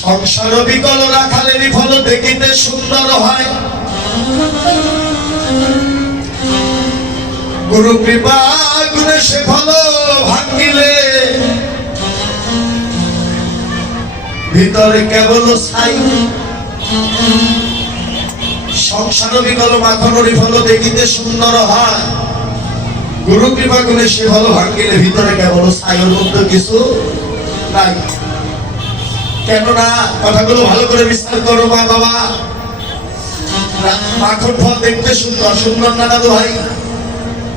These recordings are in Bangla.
সংসার বিকল রাখালেরই ফল দেখিতে সুন্দর হয়, গুরু কৃপা গুণে সে ফল ভাঙ্গিলে ভিতরে কেবল ছাই। সংসার বিকল মাখনেরই ফল দেখিতে সুন্দর হয়, গুরু কৃপা গুণে সে ফল ভাঙ্গিলে ভিতরে কেবল ছাই, ওর মধ্যে কিছু নাই। কেননা কথাগুলো ভালো করে বিচার করো মা বাবা। মাখন ফল দেখতে সুন্দর, সুন্দর না দাদু ভাই,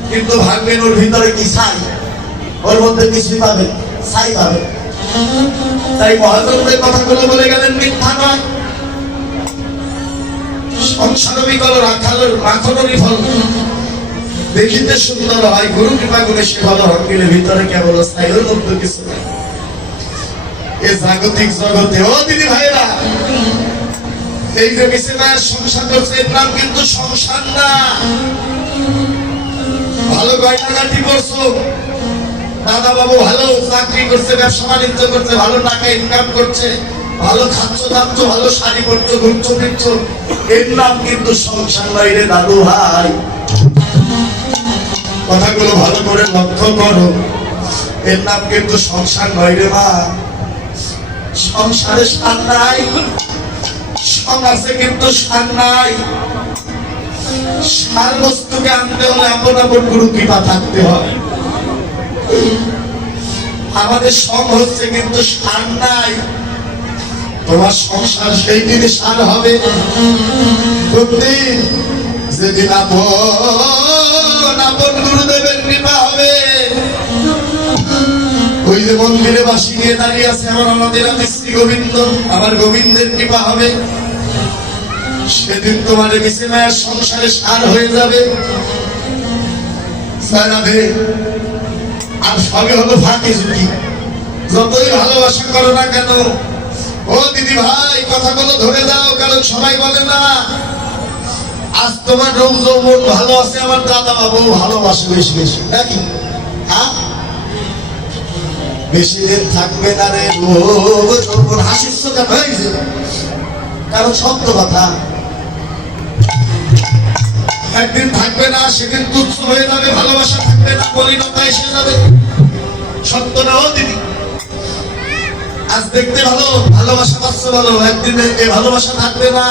কিন্তু ভাঙবেন ওর ভিতরে কি ছাই, ওর মধ্যে কিছুই পাবেন, ছাই পাবেন। তাই মহাজনদের কথাগুলো বলে গেলেন মিথ্যা নয়। সংসার বিকল রাখালের মাখনেরই ফল দেখিতে সুন্দর হয়, গুরু কৃপা গুণে সে ফল ভাঙিলে ভিতরে কেবল ছাই, ওর মধ্যে কিছু নাই। এই জাগতিক জগতে ও দিদি ভাইরা, এই যে মিসেমায়ের সংসার করছে, এর নাম কিন্তু সংসার না। ভালো গয়নাগাটি করছো, দাদা বাবু ভালো চাকরি করছে, ব্যবসা বাণিজ্য করছে, ভালো টাকা ইনকাম করছে, ভালো খাচ্ছ দাচ্ছ, ভালো শাড়ি পরছো, ঘুরছো ফিরছো, এর নাম কিন্তু সংসার নয় রে দাদু ভাই। কথাগুলো ভালো করে লক্ষ্য করো, এর নাম কিন্তু সংসার নয় রে মা। সংসারে সার নাই, সমাজে কিন্তু সার নাই। সার বস্তুকে আনতে হলে আপন আপন গুরু কৃপা থাকতে হয়। আমাদের সং হচ্ছে কিন্তু সার নাই। তোমার সংসার সেই দিন সার হবে যেদিন আপন গুরুদেবের কৃপা হবে। ওই যে মন্দিরে বাসি নিয়ে দাঁড়িয়ে আছে আমার আমাদের শ্রী গোবিন্দ, আমার গোবিন্দের কৃপা হবে, সেদিন তোমার মিশে মায়ের সংসারে সার হয়ে যাবে। আর সবে হলো ফাঁকি ঝুঁকি, যতই ভালোবাসা করো না কেন ও দিদি ভাই, কথাগুলো ধরে দাও, কারণ সবাই বলে না আজ তোমার রূপ যৌবন ভালো আছে, আমার দাদা বাবু ভালোবাসে বেশি বেশি নাকি? হ্যাঁ, বেশি দিন থাকবে না রে যৌবন, হাসির চোখে হয়েছে, কারণ সত্য কথা, একদিন থাকবে না, সেদিন তুচ্ছ হয়ে যাবে, ভালোবাসা থাকবে না, মলিনতা এসে যাবে। সত্য না ও দিদি? আজ দেখতে ভালো, ভালোবাসা পাচ্ছ ভালো, একদিন দেখতে ভালোবাসা থাকবে না।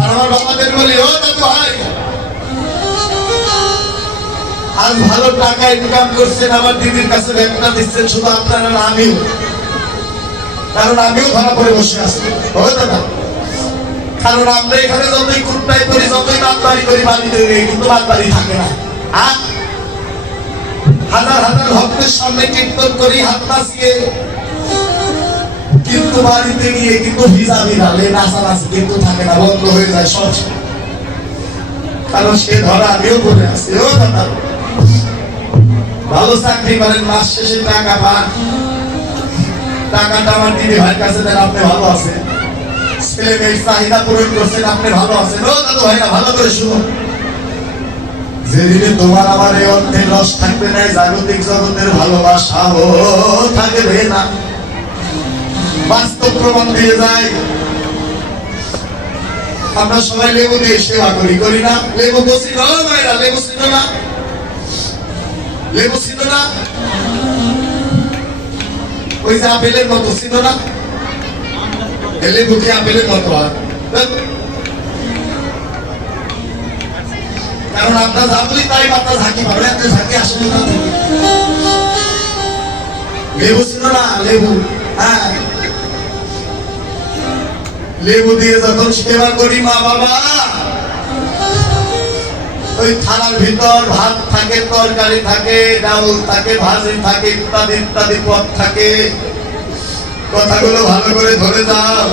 আর আমার বাবাদের বলি, ও দাদু ভাই, আজ ভালো টাকা ইনকাম করছেন, আমার দিদির কাছে ব্যাগটা দিচ্ছেন, শুধু আপনারা না আমিও, কারণ আমিও ধরা পড়ে বসে আছি। ও দাদা, কারণ আমরা এখানে যতই কুট্টাই করি, যতই বাদবাড়ি করি, বাড়িতে কিন্তু বাদবাড়ি থাকে না। হাজার হাজার ভক্তের সামনে কীর্তন করি হাত নাচিয়ে, কিন্তু বাড়িতে গিয়ে কিন্তু ভিজা বিড়ালে নাচানাচি কিন্তু থাকে না, বন্ধ হয়ে যায় সব। কারণ সে ধরা আমিও করে আছি। ও দাদা, ভালো চাকরি করেন, মাস শেষে টাকা পান, টাকাটা আমার দিদি ভাইয়ের কাছে দেন, আপনি ভালো আছেন, ছেলে মেয়ের চাহিদা পূরণ করছেন, আপনি ভালো আছেন। ও দাদু ভাইরা, ভালো করে শুনুন, যেদিনে তোমার আমার এই অর্থের রস থাকবে না, জাগতিক জগতের ভালোবাসা থাকবে না। বাস্তব প্রমাণ দিয়ে যায়। আমরা সবাই লেবু দিয়ে সেবা করি, করি না? লেবু বসি না ভাইরা, লেবু ছিল না, লেবু ছিল না, ওই যে আপেলের মতো ছিল না, লেবু কি আপেলের মতো হয়? কারণ আমরা যা বলি তাই মাত্রা ঝাঁকি পাবে, একটা ঝাঁকি আসলে না। লেবু ছিল না, লেবু, হ্যাঁ, লেবু দিয়ে যখন সেবা করি মা বাবা, ওই থালার ভিতর ভাত থাকে, তরকারি থাকে, ডাউল থাকে, ভাজি থাকে, ইত্যাদি ইত্যাদি পদ থাকে। কথাগুলো ভালো করে ধরে দাও।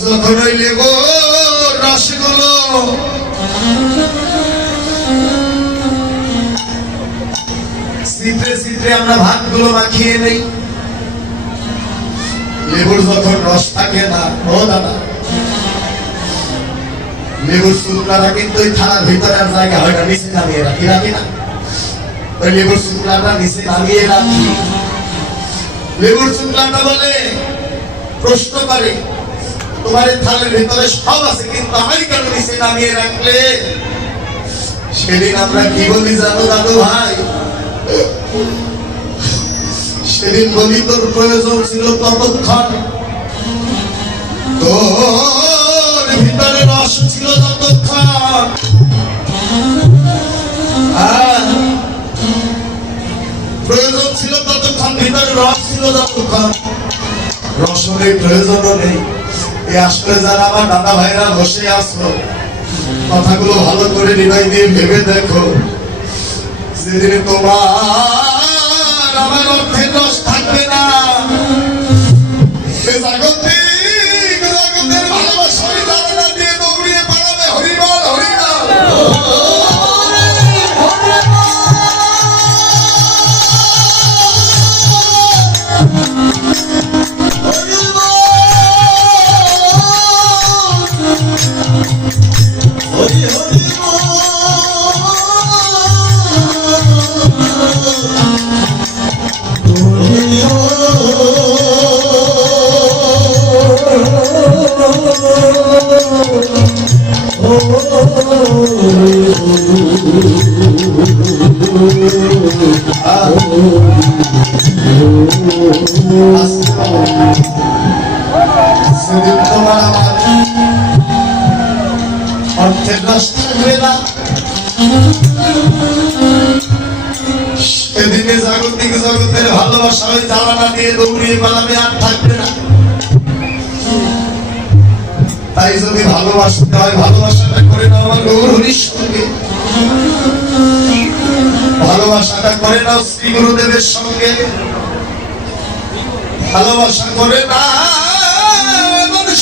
যখন ওই লেবু রসগুলো চিত্রে চিত্রে আমরা ভাতগুলো মাখিয়ে নেই, লেবুর যখন রস থাকে না, ও দাদা, লেবুর শুকনাটা কিন্তু ওই থানার ভিতরে আর জায়গা হয় না, নিচে নামিয়ে রাখি না। ওই লেবুর শুকনাটা নিচে নামিয়ে রাখি। লেবুর শুকনাটা বলে, প্রশ্ন করে, তোমার থানার ভিতরে সব আছে, কিন্তু আমি কেন নিচে নামিয়ে রাখলে? সেদিন আমরা কি বলি জানো দাদু ভাই? সেদিন বলি, তোর প্রয়োজন ছিল ততক্ষণ, তোর ভিতরে রস ছিল ততক্ষণ, প্রয়োজন ছিল ততক্ষণ, ভিতরে রস ছিল ততক্ষণ। রস নেই, প্রয়োজনও নেই। এই আসলে যারা আমার দাদা ভাইরা বসে আসলো, কথাগুলো ভালো করে হৃদয় দিয়ে ভেবে দেখো। যেদিন তোমার আমার অর্থের রস থাকবে না, জগতের ভালোবাসায় জানালা দিয়ে দৌড়িয়ে পালাবে হরিবল হরিবল। সেদিন তোমার আমার অর্থের রস থাকবে না, সেদিনে জাগতিক জগতের ভালোবাসা ওই জ্বালানা দিয়ে দৌড়িয়ে পালাবে, আর থাকবে না। তাই যদি ভালোবাসতে হয়, ভালোবাসাটা করে নাও আমার গৌর হরির সঙ্গে, ভালোবাসাটা করে নাও শ্রী গুরুদেবের সঙ্গে, ভালোবাসা করে না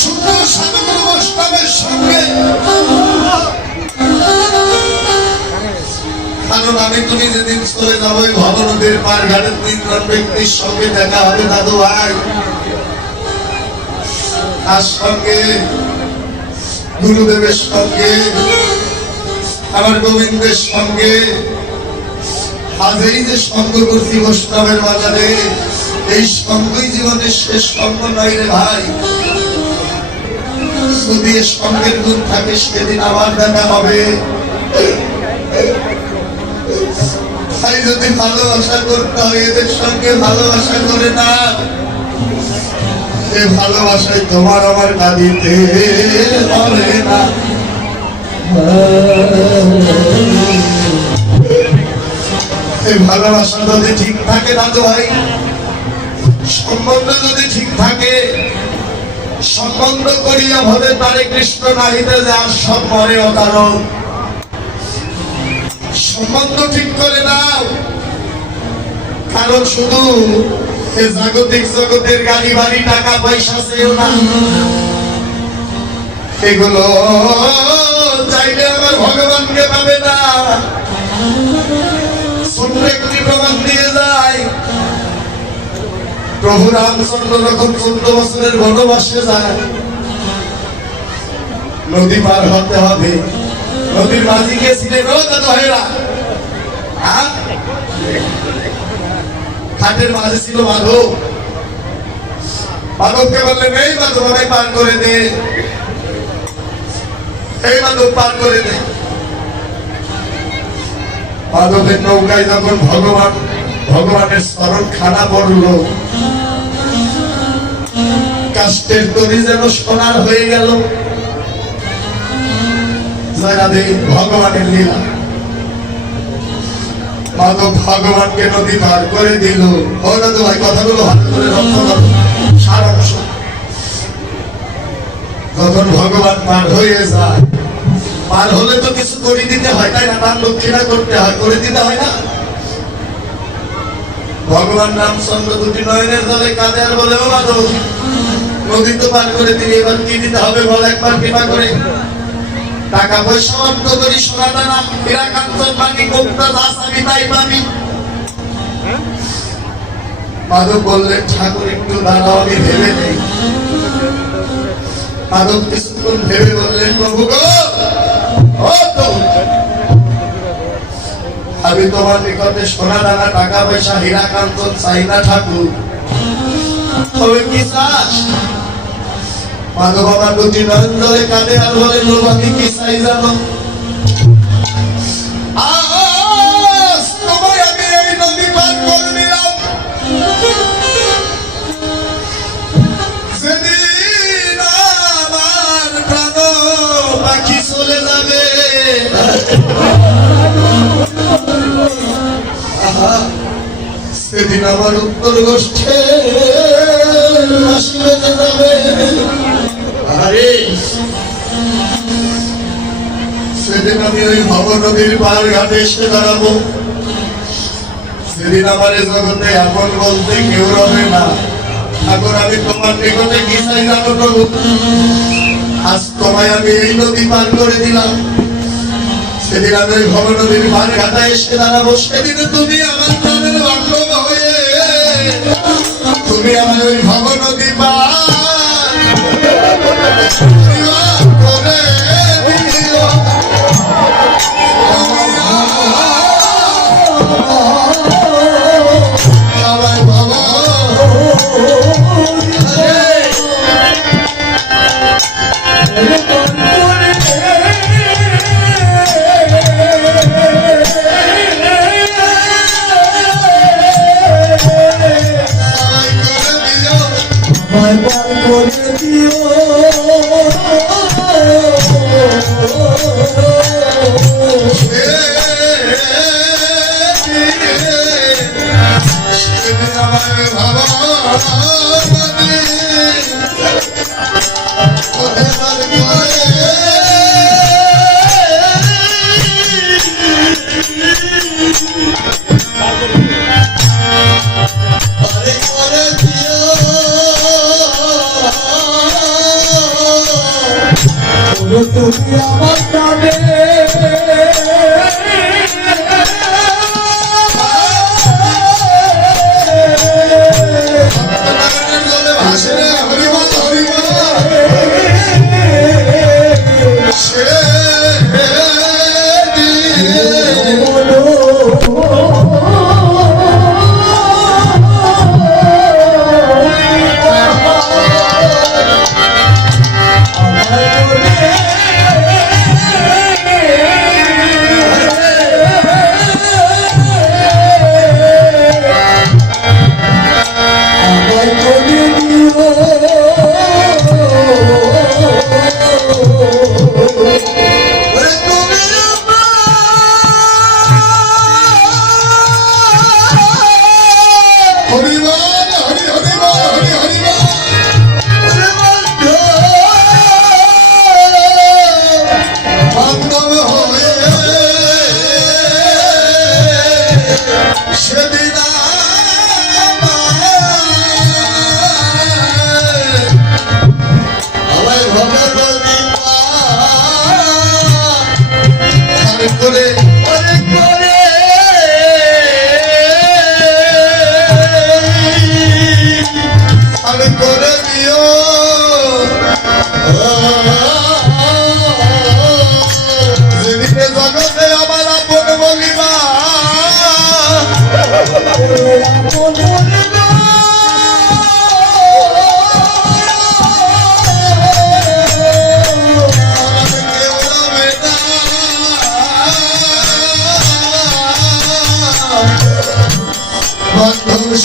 শুদ্ধ সাধুগুরু বৈষ্ণবের সঙ্গে। কারণ আমি তুমি যেদিন চলে যাবো ভব নদীর পার ঘাটের তিনজন ব্যক্তির সঙ্গে দেখা হবে দাদু ভাই। তার সঙ্গে গুরুদেবের সঙ্গে, আমার গোবিন্দের সঙ্গে, আজ এই যে সঙ্গ করছি বৈষ্ণবের বাজারে, এই সঙ্গই জীবনের শেষ সঙ্গ নয় রে ভাই। যদি সঙ্গের গুণ থাকে সেদিন আবার দেখা হবে। তাই যদি ভালোবাসা করতে হয় এদের সঙ্গে ভালোবাসা করে না, এই ভালোবাসায় তোমার আমার কাঁদিতে হবে না। এই ভালোবাসা যদি ঠিক থাকে দাদু ভাই, সম্বন্ধ যদি ঠিক থাকে, সম্বন্ধ করিয়া ভবে তারে কৃষ্ণ নাহিতে যে আর সব মরে অকারণ। সম্বন্ধ ঠিক করে দাও, কারণ শুধু এই জাগতিক জগতের গাড়ি বাড়ি টাকা পয়সা চেয়েও না, এগুলো চাইলে আমার ভগবানকে পাবে না। ছোট্ট একটি প্রমাণ দিয়ে যায়, প্রভু রামচন্দ্র যখন 14 বছরের বনবাসে যায়, নদী পার হতে হবে, নদীর মাঝি গিয়েছিলেন ঘাটের মাঝে ছিল মাধব। মাধবকে বললেন, এই মাধব আমায় পার করে দে, এই মাধব পার করে দে। মাধবের নৌকায় যখন ভগবানের স্মরণ খানা পড়ল, কাষ্টের তরি যেন সোনার হয়ে গেল। ভগবানের লীলা, মাধব ভগবানকে নদী পার করে দিল। ও দাদু ভাই, কথাগুলো ভালো করে লক্ষ্য করো, সারাংশ। যখন ভগবান পার হয়ে যায়, পার হলে তো কিছু করে দিতে হয়, তাই না? তার দক্ষিণা করতে হয়, করে দিতে হয় না? ভগবান রামচন্দ্র দুটি নয়নের জলে কাঁদে আর বলে, ও মাধব, নদী তো পার করে দিলি, এবার কি দিতে হবে বল একবার কৃপা করে। টাকা পয়সা অর্থ করি, সোনা দানা, হীরা কাঞ্চন মানি, মুক্তা যা চাবি তাই পাবি। মাধব বললেন, ঠাকুর একটু দাঁড়াও, আমি ভেবে নেই। মাধব কিছুক্ষণ ভেবে বললেন, প্রভু গো, ও প্রভু, আমি তোমার নিকটে সোনা দানা টাকা পয়সা হীরা কাঞ্চন চাই না ঠাকুর, তবে কি চাস? মাধব আমার দুটি নয়ন জলে কাঁদে আর বলে, আমি কি চাই জানো? আজ তোমায় আমি এই নদী পার করে দিলাম, যেদিন আমার প্রাণ পাখি চলে যাবে, সেদিন আমার উত্তর গোষ্ঠে হাসি বেজে যাবে। আরে সেদিন আমি ওই ভব নদীর পার ঘাটে এসে দাঁড়াবো, সেদিন আমার এ জগতে আপন বলতে কেউ রবে না। এখন আমি তোমার নিকটে কি চাই জানো প্রভু? আজ তোমায় আমি এই নদী পার করে দিলাম, সেদিন আমি ওই ভব নদীর পার ঘাটে এসে দাঁড়াবো, সেদিন তুমি আমার প্রাণের বান্ধব হয়ে তুমি আমার ওই ভব নদী পার করে দিও। আমার বাবা তুমি আমার প্রাণে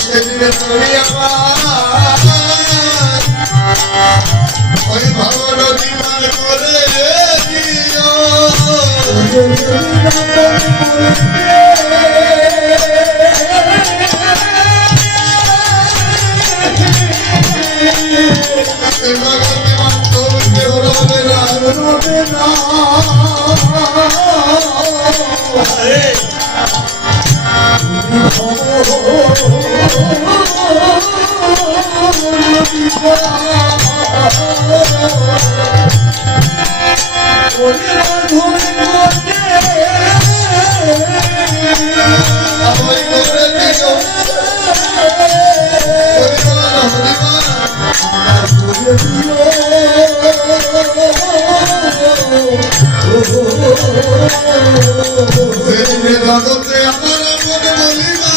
সেদিনে তুমি আমার ওই ভব নদী পার করে দিও। Oh যেদিনে জগতে আমার আপন বলিবা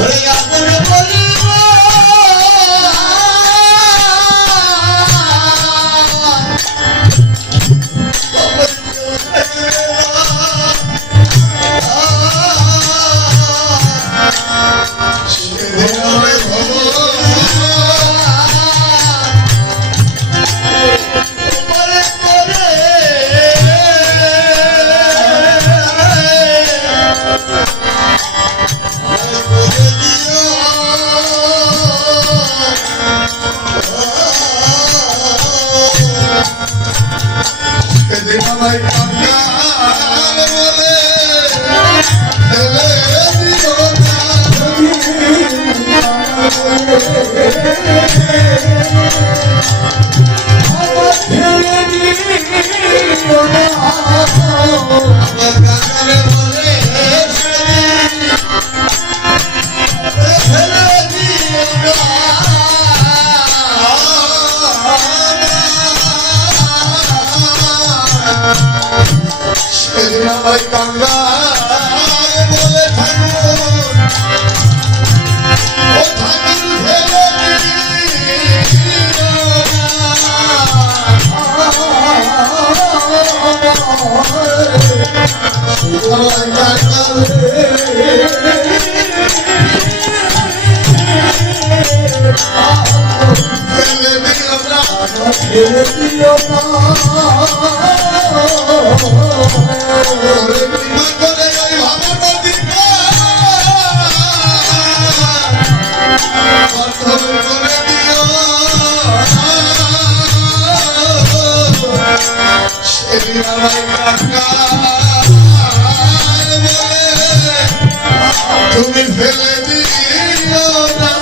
ওরে আপন বলিবা তুমি ফেলে দিও না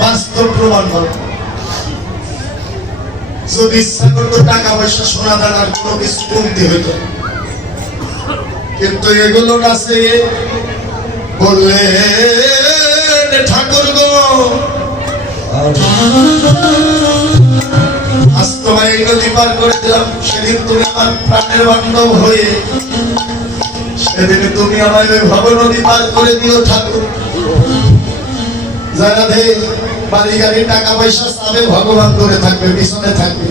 বাস্তব প্রমাণ হবে। যদি ইচ্ছা করতো টাকা পয়সা সোনা দানার কোনো কিছু কমতি হইত, কিন্তু এগুলো কাছে বললে ঠাকুর গো আজ তোমায় এই নদী পার করে দিলাম, সেদিন তুমি আমার প্রাণের বান্ধব হয়ে সেদিন তুমি আমায় ভব নদী পার করে দিও ঠাকুর। যারা দে বাড়ি গাড়ি টাকা পয়সা চাবে ভগবান করে থাকবে, পিছনে থাকবে।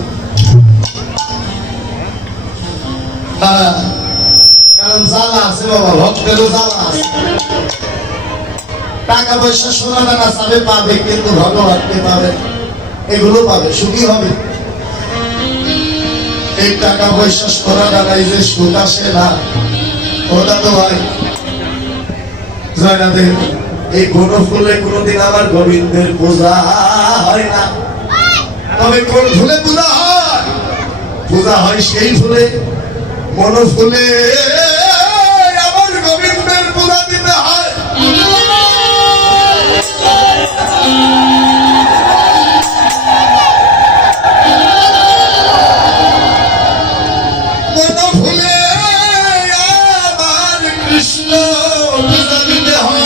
কারণ জ্বালা আছে বাবা, ভক্তেরও জ্বালা আছে। টাকা পয়সা সোনা দানা চাবে পাবে, কিন্তু ভগবানকে পাবে, এগুলো পাবে, সুখী হবে। এই টাকা পয়সা সোনা দানাই যে সুখ আসে না, ওটা তো ভাই জয়নাথের এই কোন ফুলে কোনদিন আমার গোবিন্দের পূজা হয় না। তবে কোন ফুলে পূজা হয়? পূজা হয় সেই ফুলে, মন ফুলে আমার গোবিন্দের পূজা দিতে হয়। মন ফুলে আমার কৃষ্ণ পূজা দিতে হয়।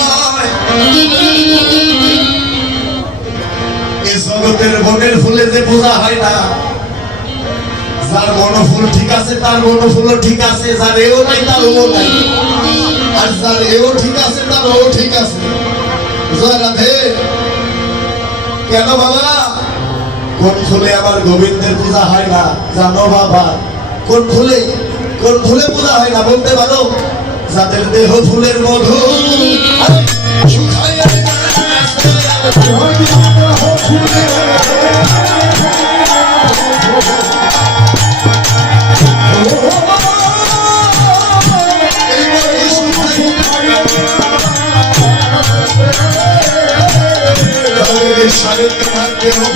এই জগতের বনের ফুলে যে পূজা হয় না, যার মনোফুল ঠিক আছে তার মনোফুলও ঠিক আছে, যার এও নাই তার ও নাই, আর যার এও ঠিক আছে তার ও ঠিক আছে। জয় রাধে। কেন বাবা? কোন ফুলে আমার গোবিন্দের পূজা হয় না জানো বাবা? কোন ফুলে, কোন ফুলে পূজা হয় না বলতে পারো? যাদের দেহ ফুলের মধু শুকাইয়া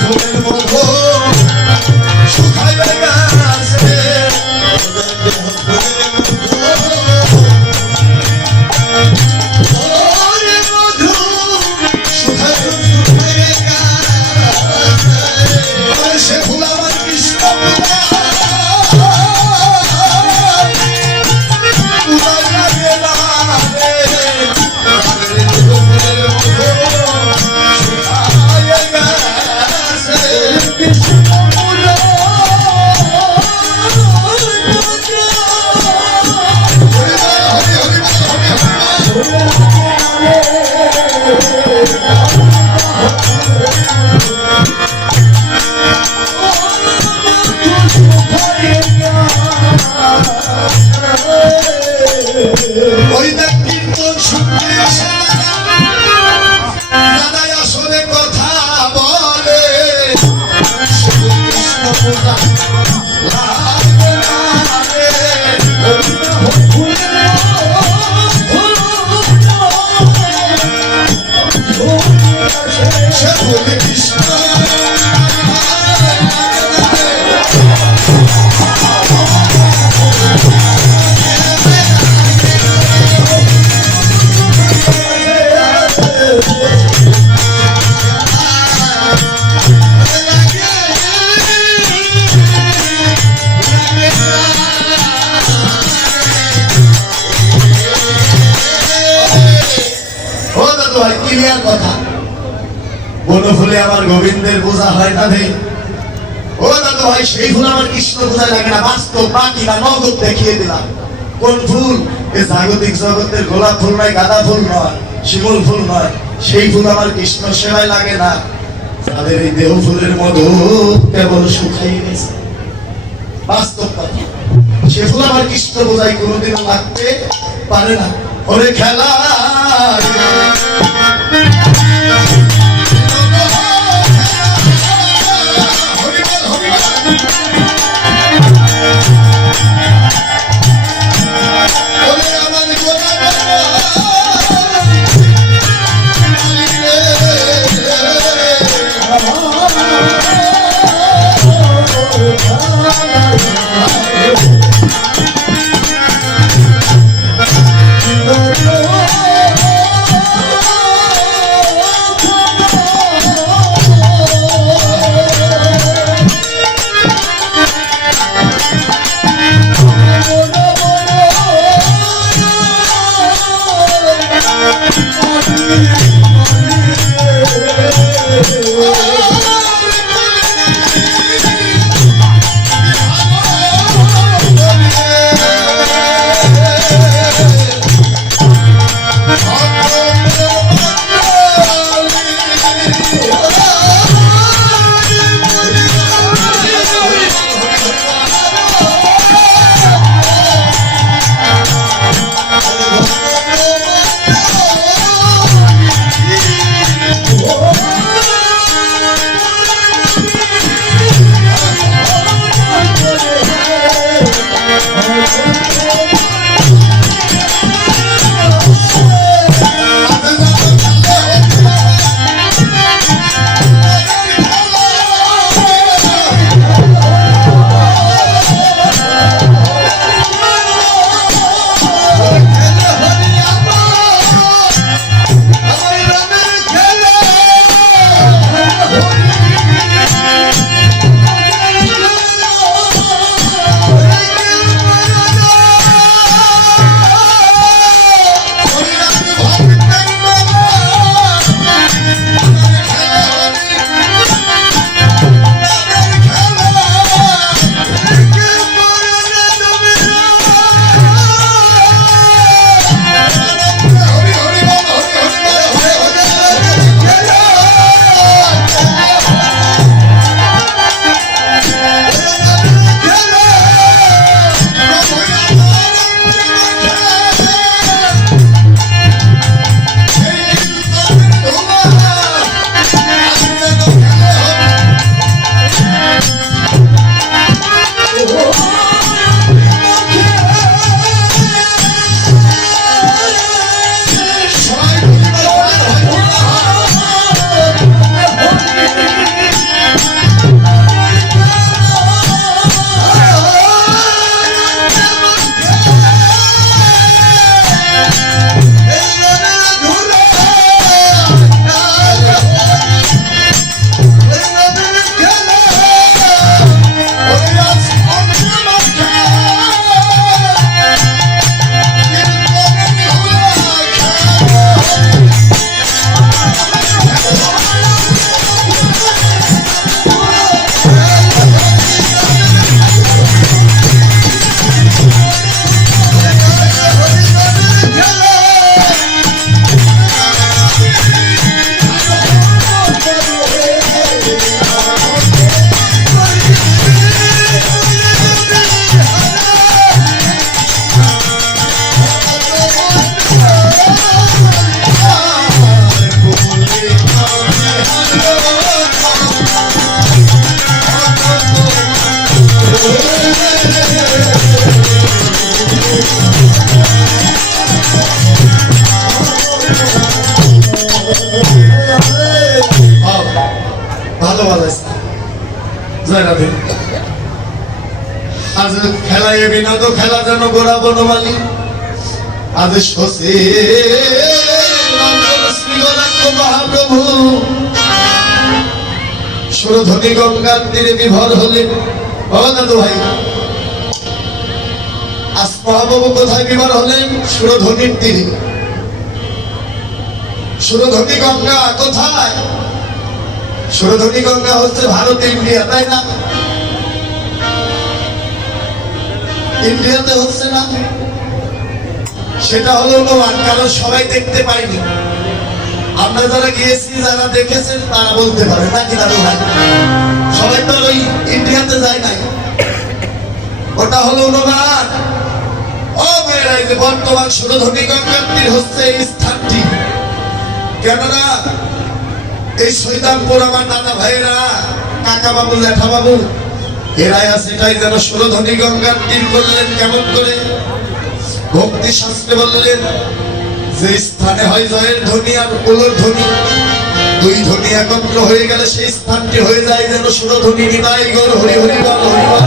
ফুলের মধু শুকাইয়া গেছে, সে ফুল আমার কৃষ্ণ ওই কীর্তন শুনতে আসে যারাই আসলে কথা বলে, কৃষ্ণ পূজা সে বলে কৃষ্ণ কথা। বনো ফুলে আমার গোবিন্দের পূজা হয় না রে ও দাদু ভাই, সেই ফুল আমার কৃষ্ণ পূজা লাগে না। বাস্তব বাকি না নগদ দেখিয়ে দিলাম। কোন ফুল? এ জাগতিক জগতের গোলাপ ফুল নয়, গাঁদা ফুল নয়, শিমুল ফুল নয়, সেই ফুল আমার কৃষ্ণ সেবায় লাগে না। তাদের এই দেহ ফুলের মধু কেবল শুকাইয়ে গেছে, বাস্তব কথা। সে ফুল আমার কৃষ্ণ পূজায় কোনোদিনও লাগতে পারে না। ওরে খেলা ভালো বাজাইছে। জয় রাধে। আজ খেলায় বিনোদ খেলা যেন গোড়া বনমালী, আজ শশী মহাপ্রভু সুরধ্বনি গঙ্গার তীরে বিভোর হলেন। ও দাদু ভাই, আজ মহাপ্রভু কোথায় বিভোর হলেন? সুরধ্বনির তীরে। সুরধ্বনি গঙ্গা কোথায়? সুরধ্বনি গঙ্গা হচ্ছে ভারত, ইন্ডিয়া, তাই না? ইন্ডিয়াতে হচ্ছে না, সেটা হলো অনুমান, কারণ সবাই দেখতে পাইনি। আমরা যারা গিয়েছি, যারা দেখেছেন তারা বলতে পারে, নাকি দাদু ভাই? সবাই তো ওই ইন্ডিয়াতে যায় নাই, ওটা হলো অনুমান। ও মেয়েরা, যে বর্তমান সুরধ্বনি গঙ্গার তীর হচ্ছে এই স্থানটি। কেননা এই সৈদামপুর আমার দাদা ভাইয়েরা, কাকা বাবু, জ্যাঠা বাবু, এরাই আছে, এটাই যেন সুরধ্বনি গঙ্গার তীর করলেন। কেমন করে? ভক্তি শাস্ত্রে বললেন যে স্থানে হয় জয়ের ধ্বনি আর উলোর ধ্বনি, দুই ধ্বনি একত্র হয়ে গেলে সেই স্থানটি হয়ে যায় যেন সুরধ্বনি। নিমাই গৌর হরি হরি বল, হরি বল।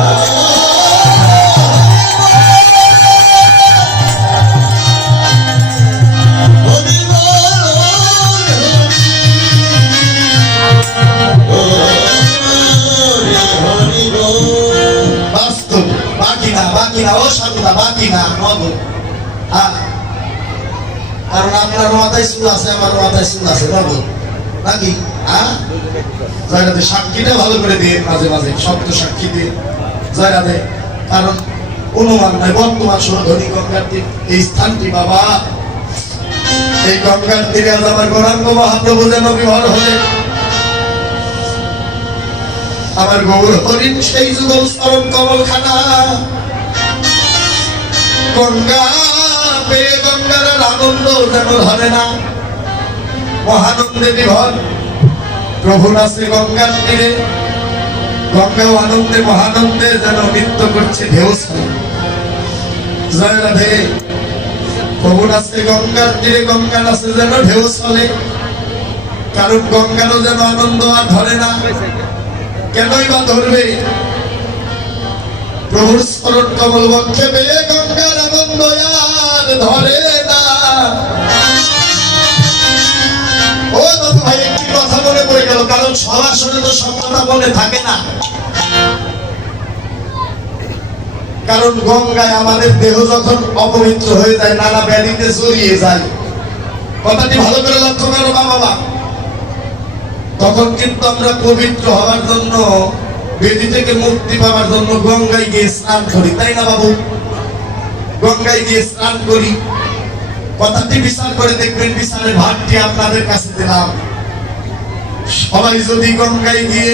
বাস্তব, বাকি না, বাকি না, ও সাধুদা, বাকি না, নগদ। কারণ আপনার মাথায় চুল আছে, আমার মাথায় চুল আছে, নগদ, নাকি? জয় রাধে। সাক্ষীটা ভালো করে দিয়ে মাঝে মাঝে শব্দ সাক্ষী দিয়ে জয় রাধে। কারণ অনুমান নয়, বর্তমান সুরধ্বনি গঙ্গার তীর এই স্থানটি। বাবা, এই গঙ্গার তীরে আজ আমার গৌরাঙ্গ মহাপ্রভু যেন বিভোর হলে। আমার গৌর হরিণ সেই যুগল চরণ কমলখানা, গঙ্গা পেয়ে গঙ্গার আনন্দ যেন ধরে না। মহানন্দে বিভোর প্রভু নাচে গঙ্গার তীরে, গঙ্গাও আনন্দে মহানন্দে যেন নৃত্য করছে ঢেউ ছাড়ে। জয় রাধে। প্রভু নাচে গঙ্গার তীরে, গঙ্গা নাচে যেন ঢেউ চলে। কারণ গঙ্গারও যেন আনন্দ আর ধরে না। কেনই বা ধরবে? প্রভুর স্মরণ কমল বক্ষে পেয়ে গঙ্গার আনন্দ আর ধরে না। ও দাদু ভাই, একটি কথা মনে পড়ে গেল, কারণ সবার শুনে তো সব কথা মনে থাকে না। কারণ গঙ্গায় আমাদের দেহ যখন অপবিত্র হয়ে যায়, নানা ব্যাধিতে জড়িয়ে যায়, কথাটি ভালো করে লক্ষ্য করো বাবা। তখন কিন্তু আমরা পবিত্র হওয়ার জন্য, বেদি থেকে মুক্তি পাওয়ার জন্য গঙ্গায় গিয়ে স্নান করি, তাই না বাবু? গঙ্গায় গিয়ে স্নান করি। কথাটি বিচার করে দেখবেন, বিচারের ভাগটি আপনাদের কাছে দিলাম। সবাই যদি গঙ্গায় গিয়ে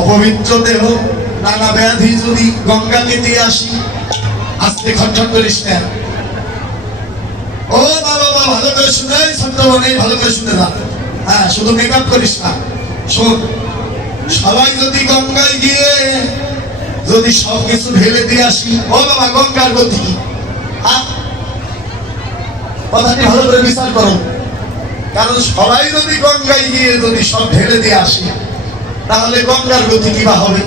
অপবিত্র দেহ, নানা ব্যাধি যদি গঙ্গাকে দিয়ে আসি, আস্তে খটখট করিস না। ও বাবা, ভালো করে শুনে, ছোট্ট মনে ভালো করে শুনে যা। হ্যাঁ, শুধু মেকআপ করিস না। শোন, সবাই যদি গঙ্গায় গিয়ে যদি সবকিছু ঢেলে দিয়ে আসি, ও বাবা, গঙ্গার গতি কি? কথাটি ভালো করে বিচার করো। কারণ সবাই যদি গঙ্গায় গিয়ে যদি সব ঢেলে দিয়ে আসি, তাহলে গঙ্গার গতি কি বা হবে?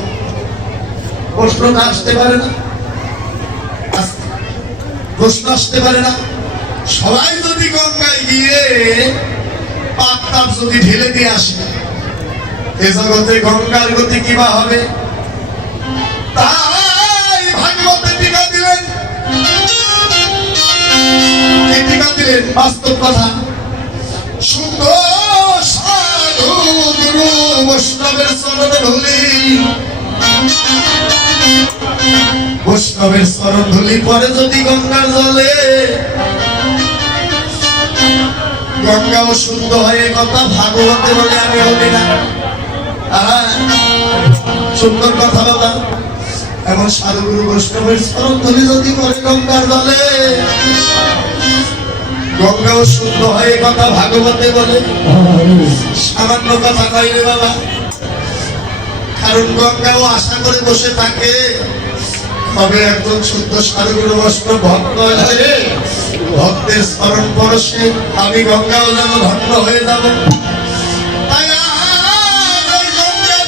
প্রশ্নটা আসতে পারে না? প্রশ্ন আসতে পারে না? সবাই যদি গঙ্গায় গিয়ে পাপ যদি ঢেলে দিয়ে আসে, এ জগতে গঙ্গার গতি কি বা হবে? তাই ভাগবতে টিকা দিলেন। কি টিকা দিলেন? বাস্তব কথা। সুন্দর সাধু গুরু বৈষ্ণবের চরণে ধুলি, বৈষ্ণবের চরণ ধুলি পরে যদি গঙ্গার জলে, গঙ্গাও শুদ্ধ হয়ে কথা ভাগবতে বলে আমি হলি না। সুন্দর কথা বাবা। এমন সাধুগুরু বৈষ্ণবের চরণ ধুলি যদি পরে গঙ্গার জলে, গঙ্গাও শুদ্ধ হয়ে কথা ভাগবতে বলে। সামান্য কথা নয় রে বাবা। কারণ গঙ্গাও আশা করে বসে থাকে, তবে একজন শুদ্ধ সাধুগুরু বৈষ্ণব ভক্ত হয়ে ভক্তের স্মরণ পরশে আমি গঙ্গাও যেন ধন্য হয়ে যাব। তাই গঙ্গা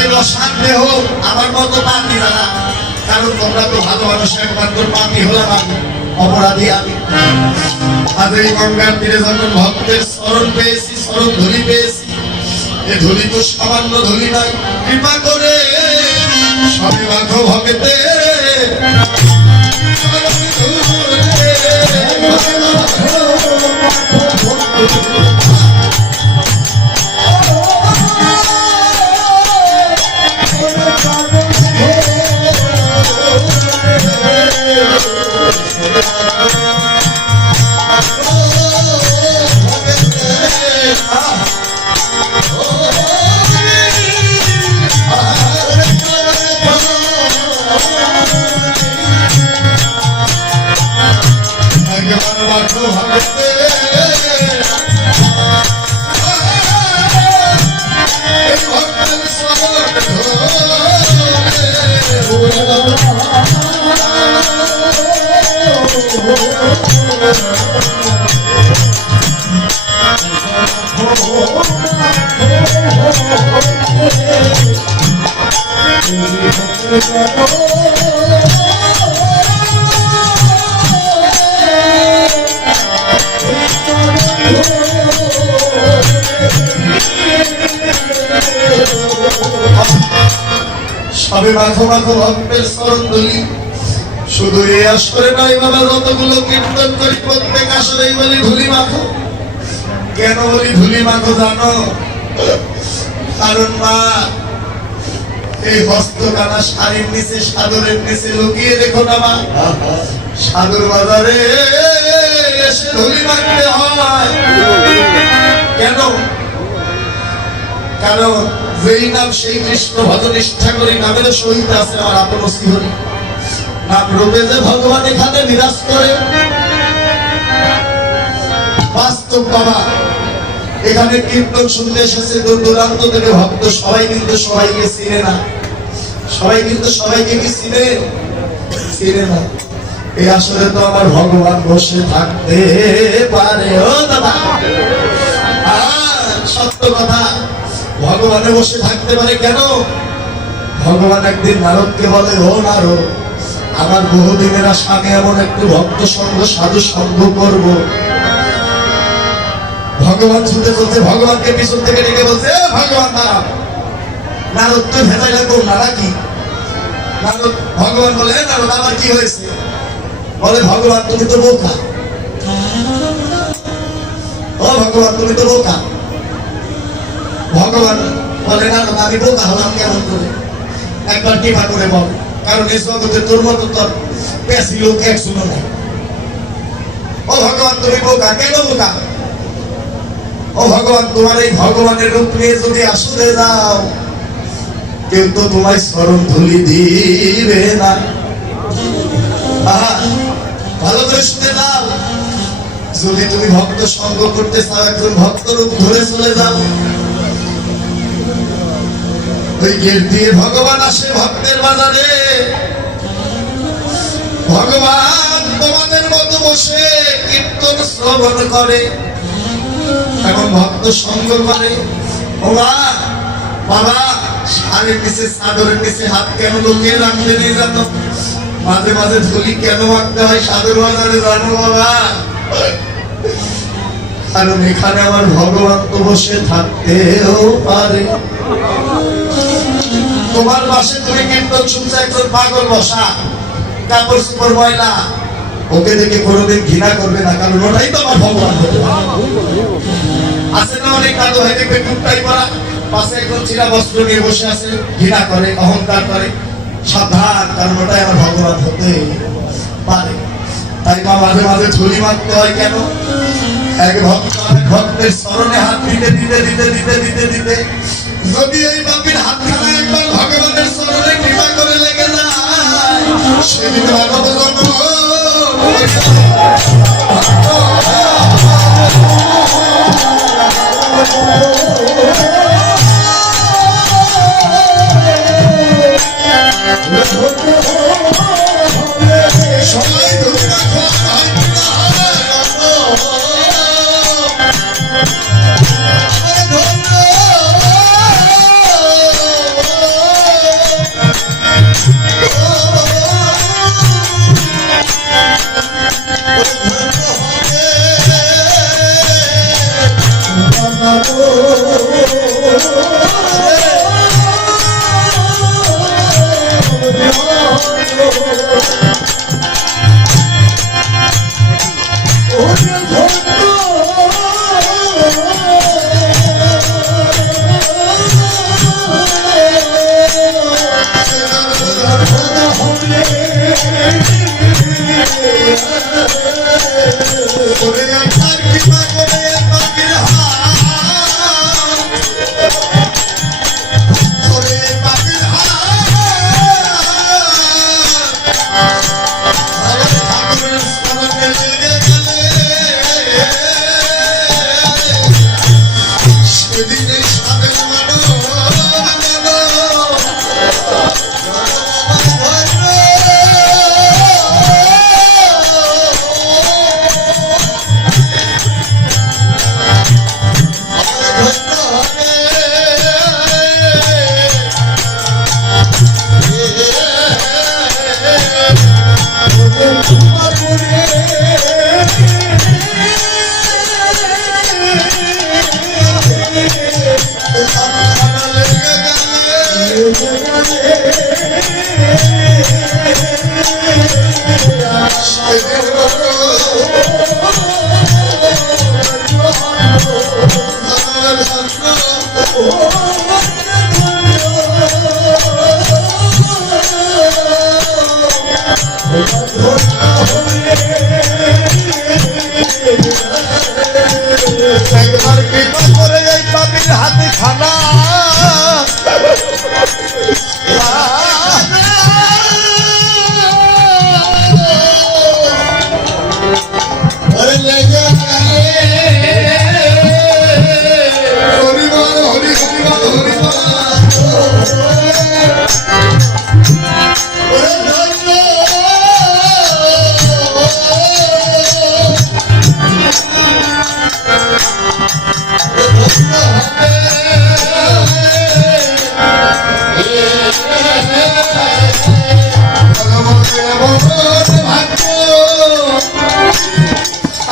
তোমাদের অশান্তি হোক আমার মতো পাপি যারা, কারণ তোমরা তো ভালো মানুষ, একমাত্র পাপি হলাম আমি, অপরাধী আমি। আজ এই গঙ্গার তীরে যখন ভক্তের স্মরণ পেয়েছি, স্মরণ ধুলি পেয়েছি, এ ধুলি তো সামান্য ধুলি নয়, কৃপা করে সবে মাখো ভক্তে সবে মাখো মাখো ভক্তের স্মরণ ধুলি। শুধু এই আসরে নয় বাবা, যতগুলো কীর্তন করি প্রত্যেক আসরেই বলি ধুলি মাখো। কেন বলি ধুলি মাখো জানো? কারণ মা এই হস্তকানা শাড়ির নিচে, সাদরের নিচে লুকিয়ে রেখো না মা। সাদর বাজারে এসে ধুলি মাখতে হয়। কেন? কারণ যেই নাম সেই কৃষ্ণ ভজ নিষ্ঠা করি, নামের সহিত আছে আমার আপন শ্রীহরি। নাম রূপে যে ভগবান এখানে বিরাজ করে, বাস্তব বাবা। এখানে কীর্তন শুনতে এসেছে দূর দূরান্ত থেকে ভক্ত, সবাই কিন্তু সবাইকে চিনে না, সবাই কিন্তু সবাইকে কি চিনে? চিনে না। এই আসলে তো আমার ভগবান বসে থাকতে পারে। ও দাদা, সত্য কথা, ভগবানে বসে থাকতে পারে। কেন? ভগবান একদিন নারদকে বলে, ও নারদ, আমার বহুদিনের আশা, আমি এমন একটু ভক্ত সঙ্গ, সাধু সঙ্গ করব। ভগবান ছুটে চলছে, ভগবানকে পিছন থেকে ডেকে বলছে, ভগবান দাঁড়াও। নারদ তো ভেজাই লাগবো নারা কি? নারদ, ভগবান বলে, নারদ আমার কি হয়েছে? বলে, ভগবান তুমি তো বোকা। ও ভগবান তুমি তো বোকা। ভগবান বলে, না আমি বোকা হলাম কেমন করে? একবার টিপা করে বল, কারণ এই জগতে তোর মতো তোর পেশি লোক একজনও নাই। ও ভগবান তুমি বোকা। কেন বোকা? ও ভগবান, তোমার এই ভগবানের রূপ নিয়ে যদি আসলে যাও, কেউ তো তোমায় স্মরণ ধুলি দিবে না। ভালো করে শুনে যাও, যদি তুমি ভক্ত সঙ্গ করতে চাও, একজন ভক্ত রূপ ধরে চলে যাও। ওই গেট দিয়ে ভগবান আসে ভক্তের বাজারে। ভগবান তোমাদের মতো বসে কীর্তন শ্রবণ করে, এখন ভক্ত সঙ্গ করে। ও বাবা, শাড়ির নিচে, চাদরের নিচে হাত কেন লুকিয়ে রাখতে নেই জানো? মাঝে মাঝে ধুলি কেন মাখতে হয় সাদর বাজারে জানো বাবা? কারণ এখানে আমার ভগবান তো বসে থাকতেও পারে। তোমার পাশে তুমি কীর্তন শুনছো, একজন পাগল বসা, কাপড় চোপড় ময়লা, ওকে দেখে কোনোদিন ঘৃণা করবে না, কারণ ওটাই তো আমার ভগবান। আছে না অনেক কাজ হয়ে দেখবে টুকটাই পরা, পাশে একজন চিরা বস্ত্র নিয়ে বসে আছে, ঘৃণা করে, অহংকার করে। সাবধান, কারণ ওটাই আমার ভগবান হতে পারে। তাই মা মাঝে মাঝে ঝুলি মারতে হয়। কেন? এক ভক্ত ভক্তের স্মরণে হাত দিতে দিতে দিতে দিতে দিতে দিতে যদি এই বাপির হাতখানা একবার ভগবানের স্মরণে কৃপা করে লেগে যায়, সেদিন মানব জন্ম সবাই ধরে রাখো। একবার কৃপা করে এই পাপির হাতে খানা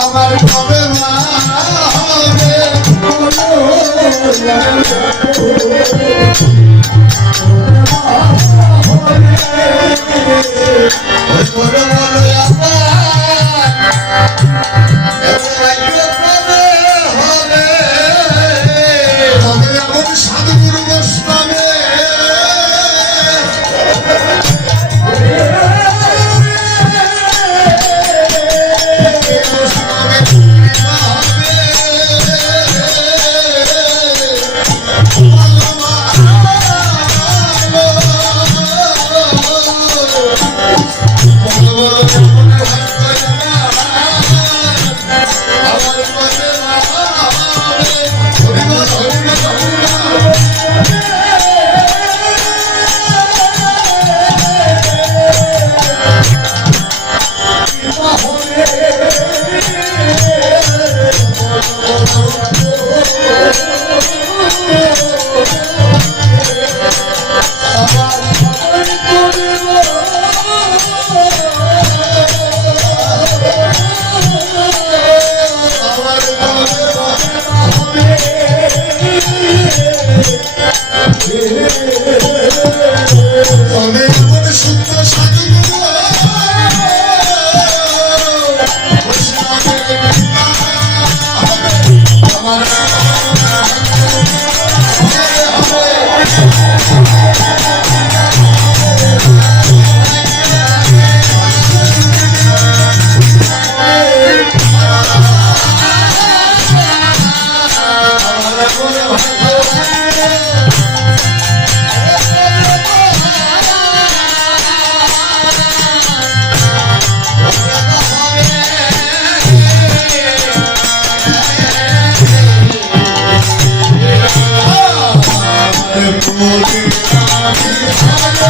আমার কবে মা সাধুগুরু গোস্বামী Hare